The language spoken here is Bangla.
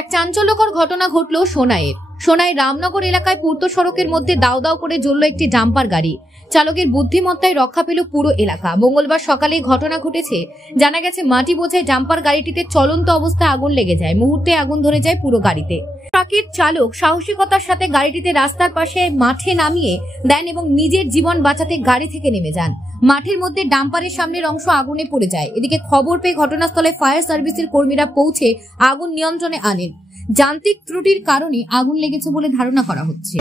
এক চাঞ্চল্যকর ঘটনা ঘটল সোনাইয়ের রামনগর এলাকায় পূর্ত সড়কের মধ্যে দাউ দাউ করে জ্বলল একটি ডাম্পার গাড়ি। চালকের বুদ্ধিমত্তায় রক্ষা পেল পুরো এলাকা। মঙ্গলবার সকালে ঘটনা ঘটেছে। জানা গেছে মাটি বোঝাই ডাম্পার গাড়িটিতে চলন্ত অবস্থায় আগুন লেগে যায়। মুহূর্তে আগুন ধরে যায় পুরো গাড়িতে। ট্রাকের চালক সাহসিকতার সাথে গাড়িটিতে রাস্তার পাশে মাঠে নামিয়ে দেন এবং নিজের জীবন বাঁচাতে গাড়ি থেকে নেমে যান। মাঠের মধ্যে ডাম্পারের সামনের অংশ আগুনে পড়ে যায়। এদিকে খবর পেয়ে ঘটনাস্থলে ফায়ার সার্ভিসের কর্মীরা পৌঁছে আগুন নিয়ন্ত্রণে আনেন। যান্ত্রিক ত্রুটির কারণে আগুন লেগেছে বলে ধারণা করা হচ্ছে।